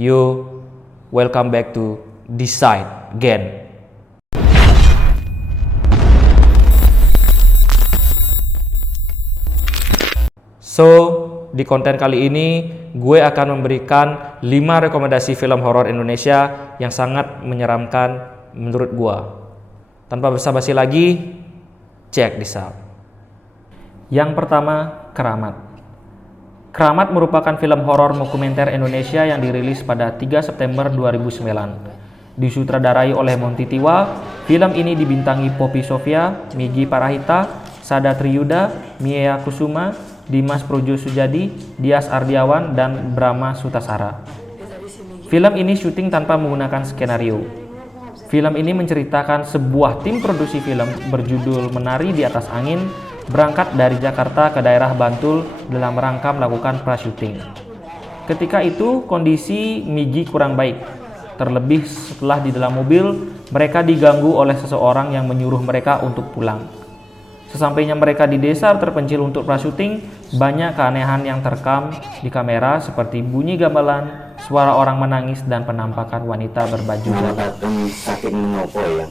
Yo, welcome back to Decide Again. So, di konten kali ini gue akan memberikan 5 rekomendasi film horor Indonesia yang sangat menyeramkan menurut gue. Tanpa basa-basi lagi, check this out. Yang pertama, Keramat. Keramat merupakan film horor dokumenter Indonesia yang dirilis pada 3 September 2009. Disutradarai oleh Monty Tiwa, film ini dibintangi Poppy Sofia, Migi Parahita, Sada Triyuda, Mia Kusuma, Dimas Projosujadi, Dias Ardiawan, dan Brahma Sutasara. Film ini syuting tanpa menggunakan skenario. Film ini menceritakan sebuah tim produksi film berjudul Menari di Atas Angin berangkat dari Jakarta ke daerah Bantul dalam rangka melakukan pra-syuting. Ketika itu kondisi Migi kurang baik, terlebih setelah di dalam mobil mereka diganggu oleh seseorang yang menyuruh mereka untuk pulang. Sesampainya mereka di desa terpencil untuk pra-syuting, banyak keanehan yang terekam di kamera seperti bunyi gamelan, suara orang menangis, dan penampakan wanita berbaju gadot. Sakit menopo ya.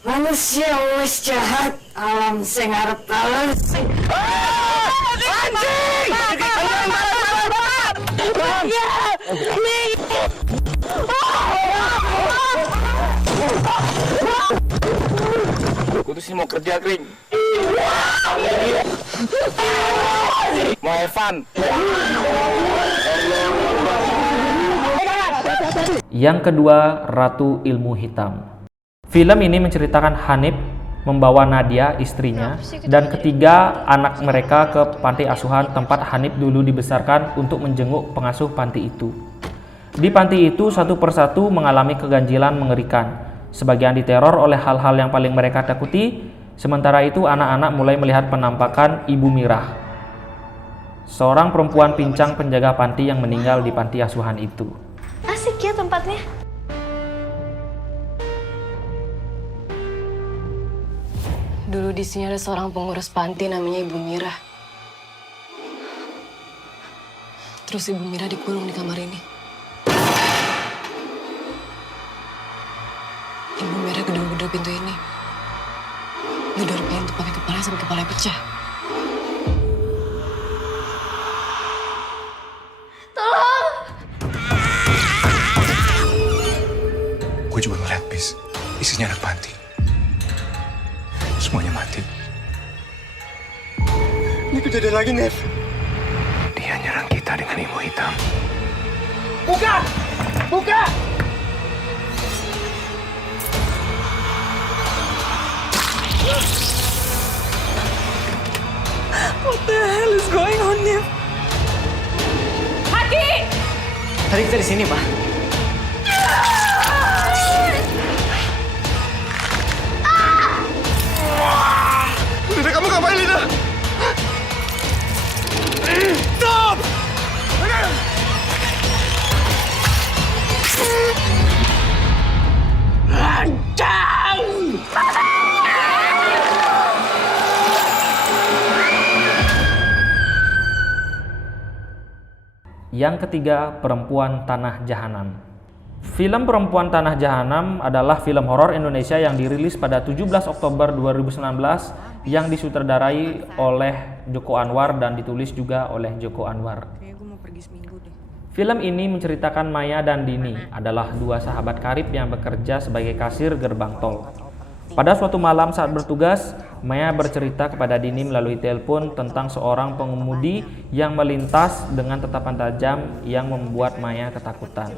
Manusia wis jahat, alam sing arep tales. Aku tuh sih mau kerja, Kring. Mau Evan. Yang kedua, Ratu Ilmu Hitam. Film ini menceritakan Hanif membawa Nadia, istrinya, dan ketiga anak mereka ke panti asuhan tempat Hanif dulu dibesarkan untuk menjenguk pengasuh panti itu. Di panti itu satu persatu mengalami keganjilan mengerikan. Sebagian diteror oleh hal-hal yang paling mereka takuti, sementara itu anak-anak mulai melihat penampakan Ibu Mirah, seorang perempuan pincang penjaga panti yang meninggal di panti asuhan itu. Asik ya tempatnya. Dulu di sini ada seorang pengurus panti namanya Ibu Mirah. Terus Ibu Mirah dikurung di kamar ini. Ibu Mirah gedor-gedor pintu ini. Gedor pintu pakai kepala sampai kepala pecah. Gue juga ngeliat bis, isinya anak panti. Semuanya mati. Ini kejadian lagi, Nev. Dia nyerang kita dengan ilmu hitam. Buka! Buka! What the hell is going on here? Tadi kita di sini, Pak. Lina, kamu ngapain, Lina? Stop! Yang ketiga, Perempuan Tanah Jahanam. Film Perempuan Tanah Jahanam adalah film horor Indonesia yang dirilis pada 17 Oktober 2019 yang disutradarai oleh Joko Anwar dan ditulis juga oleh Joko Anwar. Film ini menceritakan Maya dan Dini adalah dua sahabat karib yang bekerja sebagai kasir gerbang tol. Pada suatu malam saat bertugas, Maya bercerita kepada Dini melalui telepon tentang seorang pengemudi yang melintas dengan tatapan tajam yang membuat Maya ketakutan.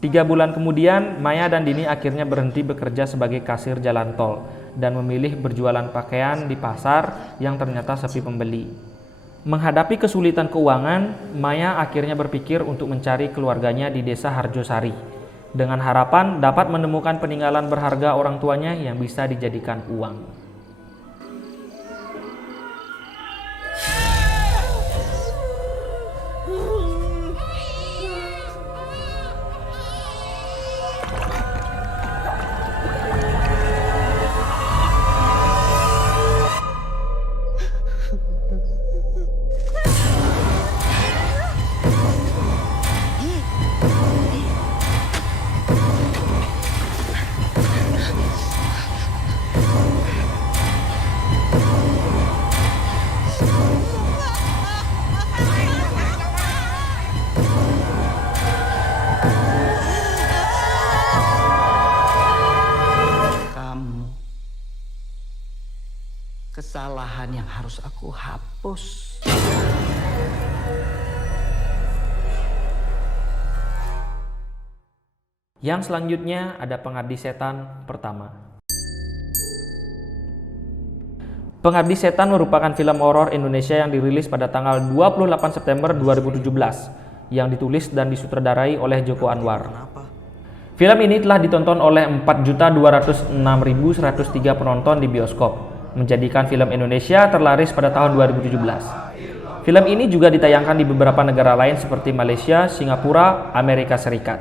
3 bulan kemudian, Maya dan Dini akhirnya berhenti bekerja sebagai kasir jalan tol dan memilih berjualan pakaian di pasar yang ternyata sepi pembeli. Menghadapi kesulitan keuangan, Maya akhirnya berpikir untuk mencari keluarganya di desa Harjosari dengan harapan dapat menemukan peninggalan berharga orang tuanya yang bisa dijadikan uang. harus aku hapus. Yang selanjutnya ada Pengabdi Setan pertama. Pengabdi Setan merupakan film horor Indonesia yang dirilis pada tanggal 28 September 2017 yang ditulis dan disutradarai oleh Joko Anwar. Film ini telah ditonton oleh 4.206.103 penonton di bioskop, menjadikan film Indonesia terlaris pada tahun 2017. Film ini juga ditayangkan di beberapa negara lain seperti Malaysia, Singapura, Amerika Serikat.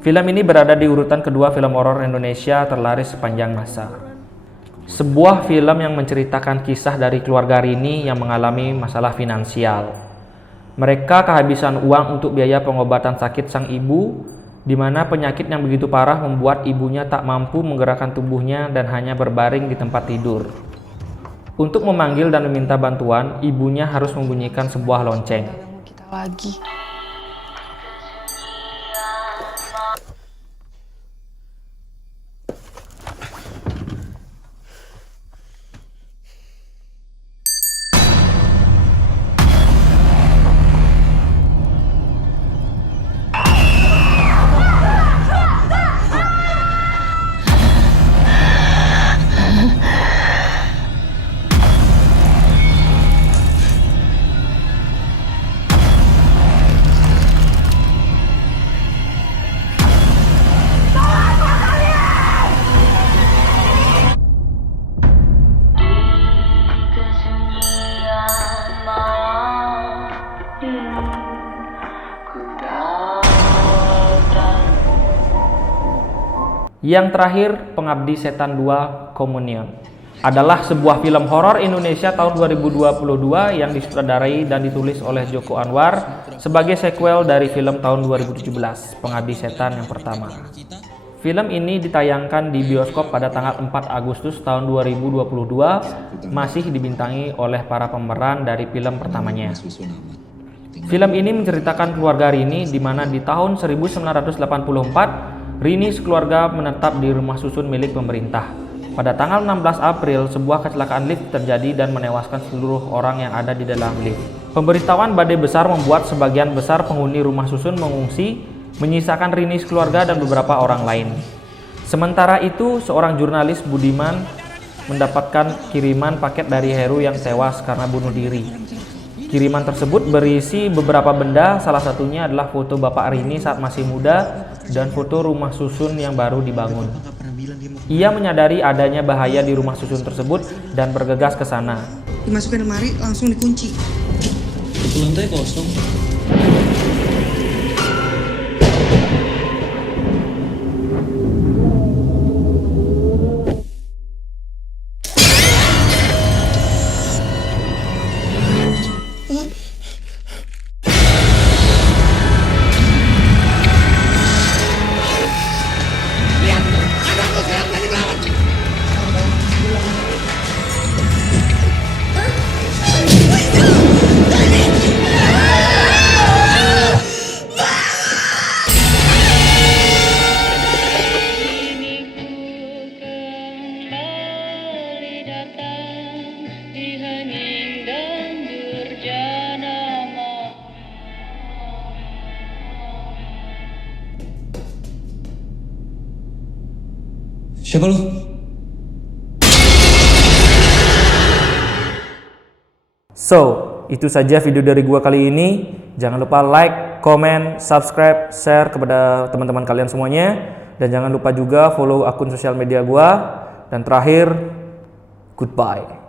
Film ini berada di urutan kedua film horor Indonesia terlaris sepanjang masa. Sebuah film yang menceritakan kisah dari keluarga Rini yang mengalami masalah finansial. Mereka kehabisan uang untuk biaya pengobatan sakit sang ibu, di mana penyakit yang begitu parah membuat ibunya tak mampu menggerakkan tubuhnya dan hanya berbaring di tempat tidur. Untuk memanggil dan meminta bantuan, ibunya harus membunyikan sebuah lonceng. Kita lagi. Yang terakhir, Pengabdi Setan 2 Communion adalah sebuah film horor Indonesia tahun 2022 yang disutradarai dan ditulis oleh Joko Anwar sebagai sequel dari film tahun 2017, Pengabdi Setan yang pertama. Film ini ditayangkan di bioskop pada tanggal 4 Agustus tahun 2022, masih dibintangi oleh para pemeran dari film pertamanya. Film ini menceritakan keluarga Rini di mana di tahun 1984 Rini sekeluarga menetap di rumah susun milik pemerintah. Pada tanggal 16 April, sebuah kecelakaan lift terjadi dan menewaskan seluruh orang yang ada di dalam lift. Pemberitahuan badai besar membuat sebagian besar penghuni rumah susun mengungsi, menyisakan Rini sekeluarga dan beberapa orang lain. Sementara itu, seorang jurnalis Budiman mendapatkan kiriman paket dari Heru yang tewas karena bunuh diri. Kiriman tersebut berisi beberapa benda, salah satunya adalah foto Bapak Rini saat masih muda dan foto rumah susun yang baru dibangun. Ia menyadari adanya bahaya di rumah susun tersebut dan bergegas ke sana. Dimasukin lemari, langsung dikunci. Lantai kosong. Siapa lu? So, itu saja video dari gua kali ini. Jangan lupa like, comment, subscribe, share kepada teman-teman kalian semuanya. Dan jangan lupa juga follow akun sosial media gua. Dan terakhir, goodbye.